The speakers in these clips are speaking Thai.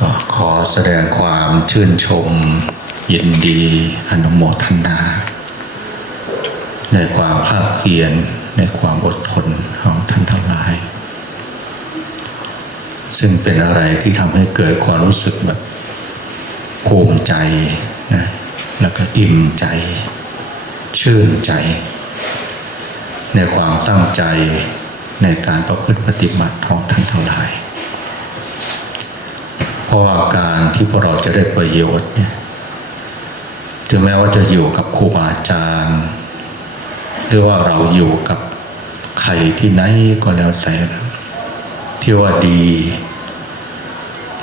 ก็ขอแสดงความชื่นชม ยินดีอนุโมทนา ในความภาคเพียรในความอดทนของท่านทั้งหลาย ซึ่งเป็นอะไรที่ทำให้เกิดความรู้สึกแบบภูมิใจนะแล้วก็อิ่มใจ ชื่นใจ ในความตั้งใจในการประพฤติปฏิบัติของท่านทั้งหลาย เพราะว่าการที่พวกเราจะได้ประโยชน์เนี่ยถึงแม้ว่าจะอยู่กับครูบาอาจารย์ หรือว่าเราอยู่กับใครที่ไหนก็แล้วแต่ที่ว่าดี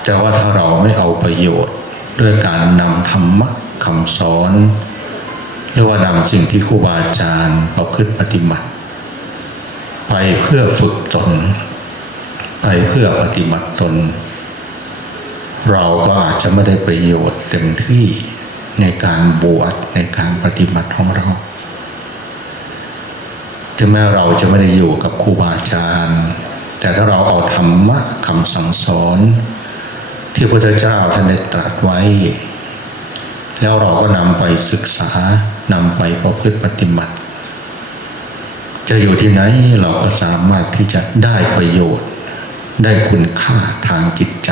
แต่ว่าถ้าเราไม่เอาประโยชน์ด้วยการนำธรรมะคำสอน หรือว่านำสิ่งที่ครูบาอาจารย์ประพฤติปฏิบัติ ไปเพื่อฝึกตน ไปเพื่อปฏิบัติตน เราก็อาจจะไม่ได้ประโยชน์เต็มที่ในการบวชในการปฏิบัติของเราถึงแม้เราจะไม่ได้อยู่กับครูบาอาจารย์ แต่ถ้าเราเอาธรรมะคำสั่งสอน ที่พระพุทธเจ้าท่านได้ตรัสไว้ แล้วเราก็นำไปศึกษานำไปประพฤติปฏิบัติ จะอยู่ที่ไหนเราก็สามารถที่จะได้ประโยชน์ ได้คุณค่าทางจิตใจ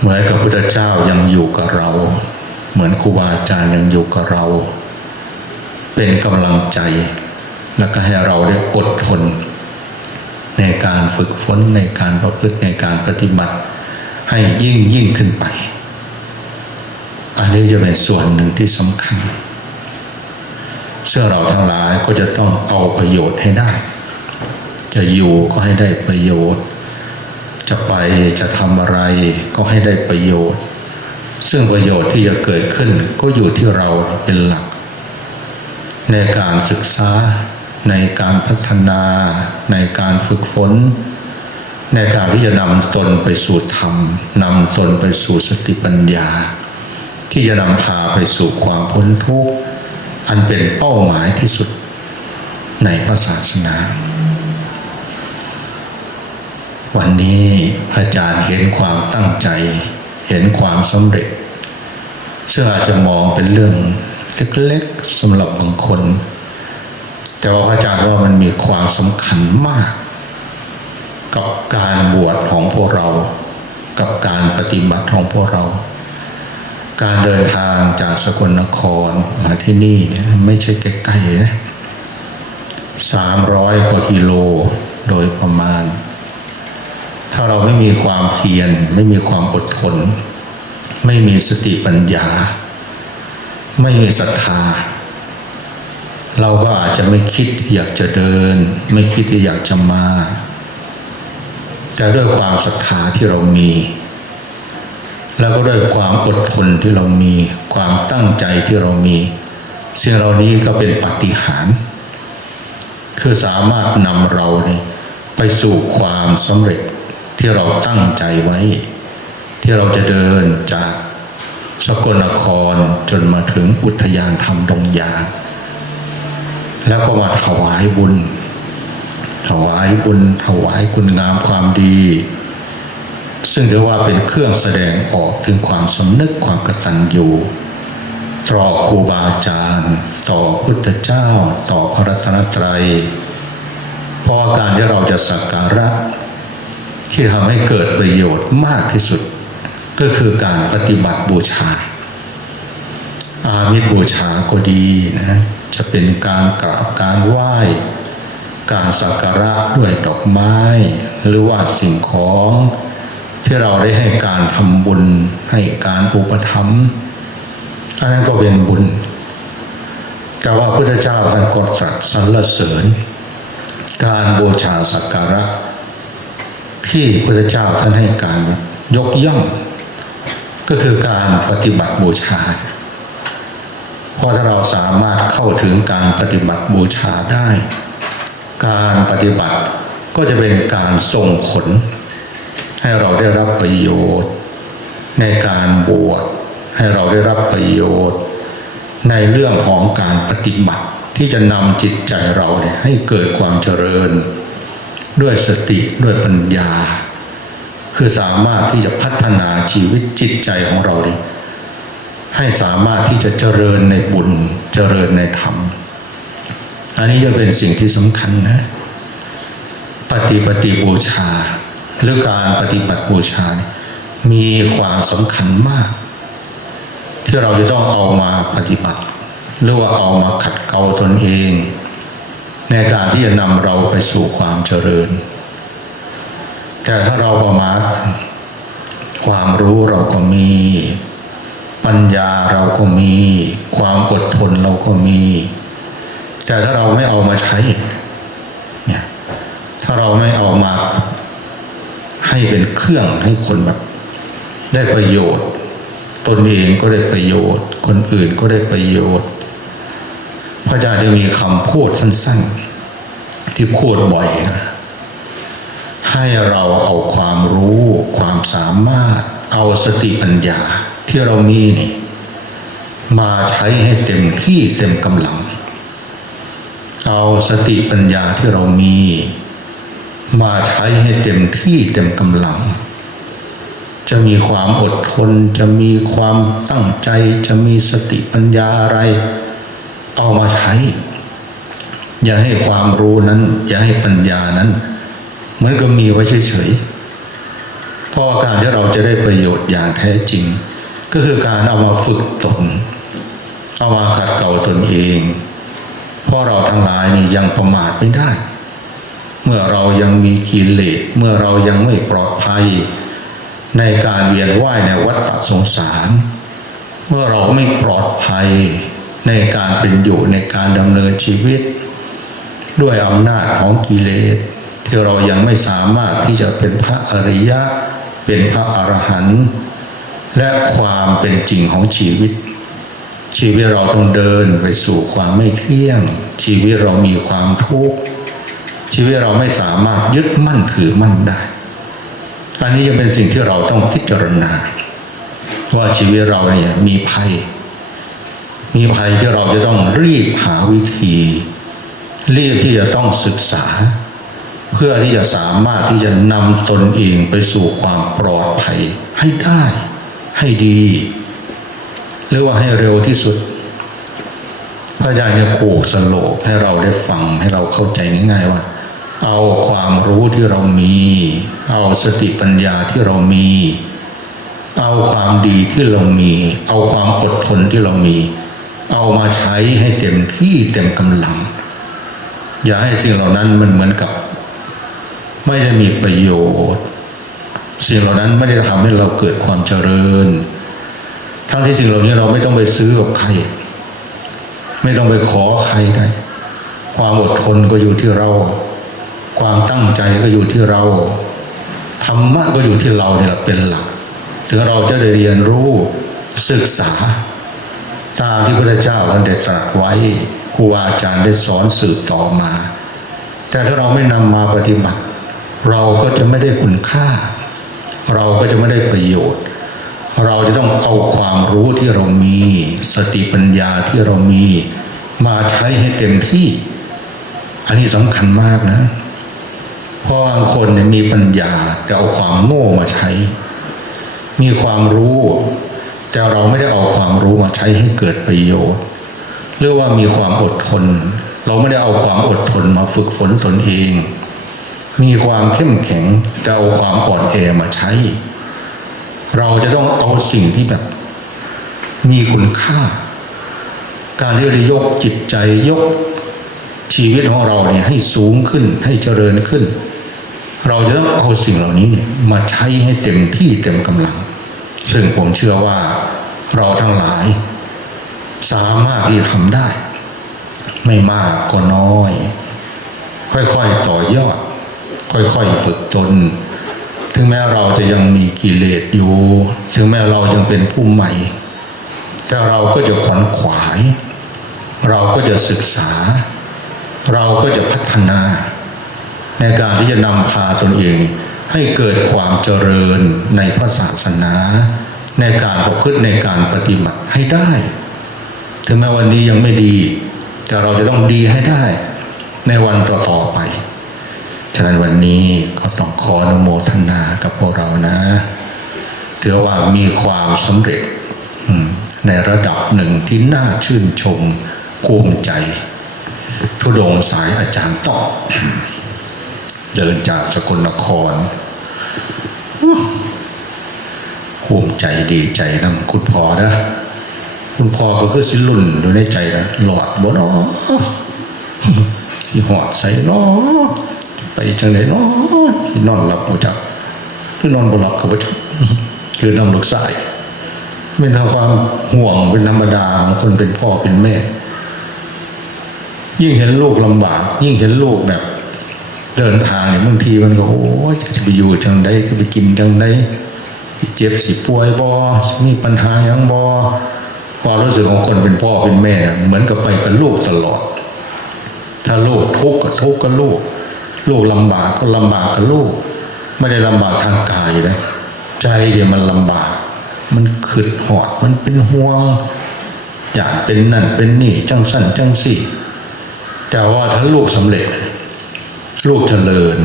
เหมือนกับพุทธเจ้ายังอยู่กับเรา เหมือนครูบาอาจารย์ยังอยู่กับเรา เป็นกำลังใจ แล้วก็ให้เราได้อดทน ในการฝึกฝนในการประพฤติในการปฏิบัติ ให้ยิ่งยิ่งขึ้นไป อันนี้จะเป็นส่วนหนึ่งที่สำคัญซึ่งเราทั้งหลายก็จะต้องเอาประโยชน์ให้ได้ จะอยู่ก็ให้ได้ประโยชน์ จะไปจะทำอะไรก็ให้ได้ประโยชน์ ซึ่งประโยชน์ที่จะเกิดขึ้นก็อยู่ที่เราเป็นหลัก ในการศึกษาในการพัฒนา ในการฝึกฝน ในการที่จะนำตนไปสู่ธรรมนำตนไปสู่สติปัญญา ที่จะนำพาไปสู่ความพ้นทุกข์อันเป็นเป้าหมายที่สุดในพระศาสนา วันนี้พระอาจารย์เห็นความตั้งใจ เห็นความสำเร็จ ซึ่งอาจจะมองเป็นเรื่องเล็กๆสำหรับบางคน แต่ว่าพระอาจารย์ว่ามันมีความสำคัญมาก กับการบวชของพวกเรา กับการปฏิบัติของพวกเรา การเดินทางจากสกลนครมาที่นี่ไม่ใช่ใกล้ๆนะสามร้อยกว่ากิโลโดยประมาณ ถ้าเราไม่มีความเพียร ไม่มีความอดทน ไม่มีสติปัญญา ไม่มีศรัทธา เราก็อาจจะไม่คิดที่อยากจะเดิน ไม่คิดที่อยากจะมา แต่ด้วยความศรัทธาที่เรามี แล้วก็ด้วยความอดทนที่เรามี ความตั้งใจที่เรามีสิ่งเหล่านี้ก็เป็นปฏิหาร คือสามารถนำเราไปสู่ความสำเร็จ ที่เราตั้งใจไว้ ที่เราจะเดินจากสกลนครจนมาถึงอุทยานธรรมดงยา แล้วก็มาถวายบุญ ถวายบุญ ถวายคุณงามความดี ซึ่งถือว่าเป็นเครื่องแสดงออกถึงความสำนึกความกตัญญูต่อครูบาอาจารย์ ต่อพุทธเจ้า ต่อพระรัตนตรัยเพราะการที่เราจะสักการะ ที่ทำให้เกิดประโยชน์มากที่สุด ก็คือการปฏิบัติบูชา อามิบูชาก็ดีนะจะเป็นการกราบการไหว้ การสักการะด้วยดอกไม้ หรือว่าสิ่งของที่เราได้ให้การทำบุญให้การอุปถัมภ์อันนั้นก็เป็นบุญ แต่ว่าพระพุทธเจ้าท่านก็ตรัสสรรเสริญ การบูชาสักการะ ที่พระเจ้าท่านให้การยกย่อง ก็คือการปฏิบัติบูชาเพราะถ้าเราสามารถเข้าถึงการปฏิบัติบูชาได้ การปฏิบัติก็จะเป็นการส่งผล ให้เราได้รับประโยชน์ ในการบวชให้เราได้รับประโยชน์ ในเรื่องของการปฏิบัติที่จะนำจิตใจเราเนี่ยให้เกิดความเจริญ ด้วยสติด้วยปัญญา คือสามารถที่จะพัฒนาชีวิตจิตใจของเราเลยให้สามารถที่จะเจริญในบุญเจริญในธรรม อันนี้จะเป็นสิ่งที่สำคัญนะ ปฏิปฏิบูชา หรือการปฏิบัติบูชานี่มีความสำคัญมาก ที่เราจะต้องเอามาปฏิบัติ หรือว่าเอามาขัดเกลาตนเอง ในการที่จะนำเราไปสู่ความเจริญ แต่ถ้าเราประมาทความรู้เราก็มี ปัญญาเราก็มี ความอดทนเราก็มี แต่ถ้าเราไม่เอามาใช้เนี่ยถ้าเราไม่เอามาให้เป็นเครื่องให้คนแบบได้ประโยชน์ ตนเองก็ได้ประโยชน์ คนอื่นก็ได้ประโยชน์ พระอาจารย์จะมีคำพูดสั้น ๆ ที่พูดบ่อยนะให้เราเอาความรู้ความสามารถ เอาสติปัญญาที่เรามีนี่มาใช้ให้เต็มที่เต็มกำลัง เอาสติปัญญาที่เรามี มาใช้ให้เต็มที่เต็มกำลัง จะมีความอดทน จะมีความตั้งใจ จะมีสติปัญญาอะไร เอามาใช้ อย่าให้ความรู้นั้น อย่าให้ปัญญานั้นเหมือนกับมีไว้เฉยๆเพราะการที่เราจะได้ประโยชน์อย่างแท้จริง ก็คือการเอามาฝึกตนเอามาขัดเกลาตนเองเพราะเราทั้งหลายนี่ยังประมาทไม่ได้ เมื่อเรายังมีกิเลสเมื่อเรายังไม่ปลอดภัย ในการเวียนว่ายในวัฏสงสาร เมื่อเราไม่ปลอดภัย ในการเป็นอยู่ในการดำเนินชีวิต ด้วยอำนาจของกิเลสที่เรายังไม่สามารถที่จะเป็นพระอริยะ เป็นพระอรหันต์และความเป็นจริงของชีวิต ชีวิตเราต้องเดินไปสู่ความไม่เที่ยง ชีวิตเรามีความทุกข์ชีวิตเราไม่สามารถยึดมั่นถือมั่นได้ อันนี้ยังเป็นสิ่งที่เราต้องพิจารณา ว่าชีวิตเราเนี่ยมีภัย มีภัยที่เราจะต้องรีบหาวิธี รีบที่จะต้องศึกษา เพื่อที่จะสามารถที่จะนำตนเองไปสู่ความปลอดภัยให้ได้ ให้ดี หรือว่าให้เร็วที่สุด พระอาจารย์จะผูกสโลกให้เราได้ฟังให้เราเข้าใจง่ายๆว่า เอาความรู้ที่เรามี เอาสติปัญญาที่เรามีเอาความดีที่เรามี เอาความอดทนที่เรามี เอามาใช้ให้เต็มที่เต็มกำลัง อย่าให้สิ่งเหล่านั้นมันเหมือนกับ ไม่ได้มีประโยชน์ สิ่งเหล่านั้นไม่ได้ทำให้เราเกิดความเจริญ ทั้งที่สิ่งเหล่านี้เราไม่ต้องไปซื้อกับใคร ไม่ต้องไปขอใครได้ความอดทนก็อยู่ที่เรา ความตั้งใจก็อยู่ที่เราธรรมะก็อยู่ที่เราเนี่ยเป็นหลักถึงเราจะได้เรียนรู้ศึกษา ตามที่พระเจ้าท่านได้ตรัสไว้ครูอาจารย์ได้สอนสืบต่อมา แต่ถ้าเราไม่นำมาปฏิบัติ เราก็จะไม่ได้คุณค่า เราก็จะไม่ได้ประโยชน์ เราจะต้องเอาความรู้ที่เรามี สติปัญญาที่เรามี มาใช้ให้เต็มที่ อันนี้สำคัญมากนะเพราะบางคนเนี่ยมีปัญญาแต่เอาความโง่มาใช้ มีความรู้ แต่เราไม่ได้เอาความรู้มาใช้ให้เกิดประโยชน์ หรือว่ามีความอดทน เราไม่ได้เอาความอดทนมาฝึกฝนตนเอง มีความเข้มแข็งแต่เอาความอ่อนแอมาใช้ เราจะต้องเอาสิ่งที่แบบ มีคุณค่า การที่จะยกจิตใจยกชีวิตของเราเนี่ยให้สูงขึ้นให้เจริญขึ้น เราจะต้องเอาสิ่งเหล่านี้เนี่ยมาใช้ให้เต็มที่เต็มกำลัง ซึ่งผมเชื่อว่า เราทั้งหลาย สามารถที่จะทำได้ ไม่มากก็น้อย ค่อยๆต่อยอด ค่อยๆฝึกตน ถึงแม้เราจะยังมีกิเลสอยู่ ถึงแม้เรายังเป็นผู้ใหม่ แต่เราก็จะขวนขวาย เราก็จะศึกษา เราก็จะพัฒนา ในการที่จะนำพาตนเองให้เกิดความเจริญในพระศาสนา ในการประพฤติในการปฏิบัติให้ได้ ถึงแม้วันนี้ยังไม่ดี แต่เราจะต้องดีให้ได้ ในวันต่อๆไป ฉะนั้นวันนี้ก็ต้องขออนุโมทนากับพวกเรานะถือว่ามีความสำเร็จในระดับหนึ่งที่น่าชื่นชมภูมิใจ ทุดงสายอาจารย์ต่อเดินจากสกลนคร ภูมิใจดีใจนะคุณพ่อนะคุณพ่อก็คือสิลุ่นอยู่ในใจนะหลอดบ่เนาะที่หอดใส่นาะไปจังไดเนาะที่นอนหลับบ่จักคือนอนบ่หลับก็บ่จักคือน้ำลูกสายเป็นทางความห่วงเป็นธรรมดาของคนเป็นพ่อเป็นแม่ ยิ่งเห็นลูกลำบาก ยิ่งเห็นลูกแบบ เดินทางเนี่ยบางทีมันก็โอ้ยจะไปอยู่จังใดจะไปกินจังใด เจ็บสิป่วยบอมีปัญหาหยังบอความรู้สึกของคนเป็นพ่อเป็นแม่เนี่ยเหมือนกับไปกับลูกตลอด ถ้าลูกทุกข์ก็ทุกข์กับลูก ลูกลำบากก็ลำบากกับลูก ไม่ได้ลำบากทางกายนะใจเดี๋ยวมันลำบาก มันขึ้นหอดมันเป็นห่วง อยากเป็นนั่นเป็นนี่จังสั้นจังสี่ แต่ว่าถ้าลูกสำเร็จ ลูกเจริญ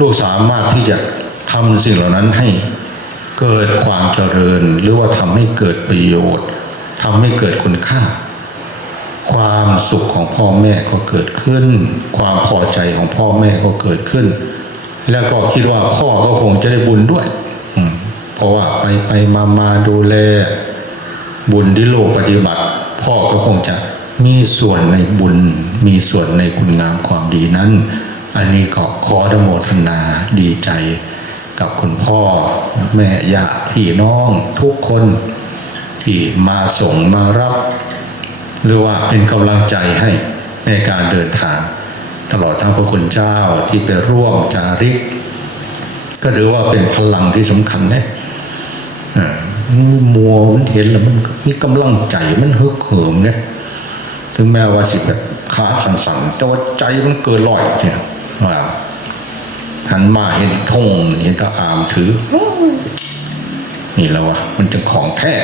ลูกสามารถที่จะทำสิ่งเหล่านั้นให้ เกิดความเจริญหรือว่าทำให้เกิดประโยชน์ทำให้เกิดคุณค่า ความสุขของพ่อแม่ก็เกิดขึ้น ความพอใจของพ่อแม่ก็เกิดขึ้น แล้วก็คิดว่าพ่อก็คงจะได้บุญด้วยเพราะว่าไปไปมามาดูแล บุญที่โลกปฏิบัติ พ่อก็คงจะมีส่วนในบุญ มีส่วนในคุณงามความดีนั้น อันนี้ก็ขออนุโมทนาดีใจ กับคุณพ่อ แม่ญาติพี่น้องทุกคนที่มาส่งมารับ หรือว่าเป็นกำลังใจให้ในการเดินทาง ตลอดทั้งพระคุณเจ้าที่ไปร่วมจาริก ก็ถือว่าเป็นพลังที่สำคัญนะอ่ามันมัวมันเห็นแล้วมันมีกำลังใจมันฮึกเหิมเนี่ยถึงแม้ว่าสิแบบขาสั่นๆแต่ว่าใจมันเกินร้อยจริงว่า หันมาเห็นธงเห็นตาอามถือ นี่แล้ววะมันจะของแท้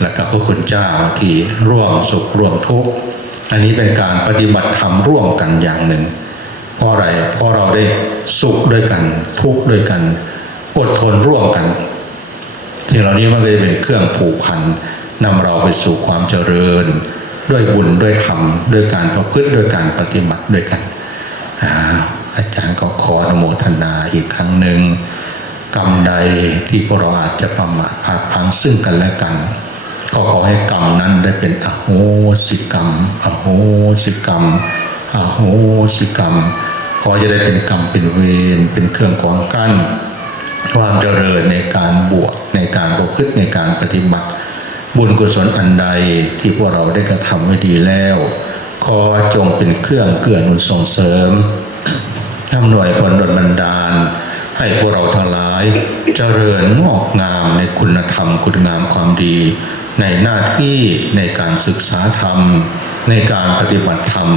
แล้วก็พระคุณเจ้าที่ร่วมสุขร่วมทุกข์อันนี้เป็นการปฏิบัติธรรมร่วมกันอย่างหนึ่งเพราะอะไรเพราะเราได้สุขด้วยกัน ทุกข์ด้วยกันอดทนร่วมกันสิ่งเหล่านี้มันก็จะเป็นเครื่องผูกพันนำเราไปสู่ความเจริญ ด้วยบุญด้วยธรรมด้วยการประพฤติด้วยการปฏิบัติด้วยกันอ่า อาจารย์ก็ขออนุโมทนาอีกครั้งหนึ่งกรรมใดที่พวกเราอาจจะประมาทพลาดพลังซึ่งกันและกัน ก็ขอให้กรรมนั้นได้เป็นอโหสิกรรมอโหสิกรรมอโหสิกรรมขอจะได้เป็นกรรมเป็นเวรเป็นเครื่องขวางกั้นความเจริญในการบวชในการประพฤติในการปฏิบัติ บุญกุศลอันใดที่พวกเราได้กระทำไว้ดีแล้ว ขอจงเป็นเครื่องเกื้อหนุนส่งเสริม ทำหน่วยผลดลบันดาล ให้พวกเราทั้งหลายเจริญงอกงามในคุณธรรมคุณงามความดี ในหน้าที่ในการศึกษาธรรม ในการปฏิบัติธรรม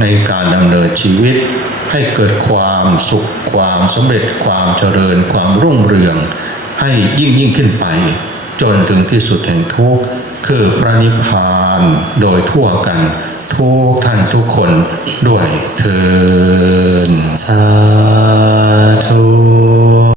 ในการดำเนินชีวิต ให้เกิดความสุขความสำเร็จความเจริญความรุ่งเรือง ให้ยิ่งยิ่งขึ้นไป จนถึงที่สุดแห่งทุกข์คือพระนิพพานโดยทั่วกัน ทุกท่านทุกคนด้วยเทินสาธุ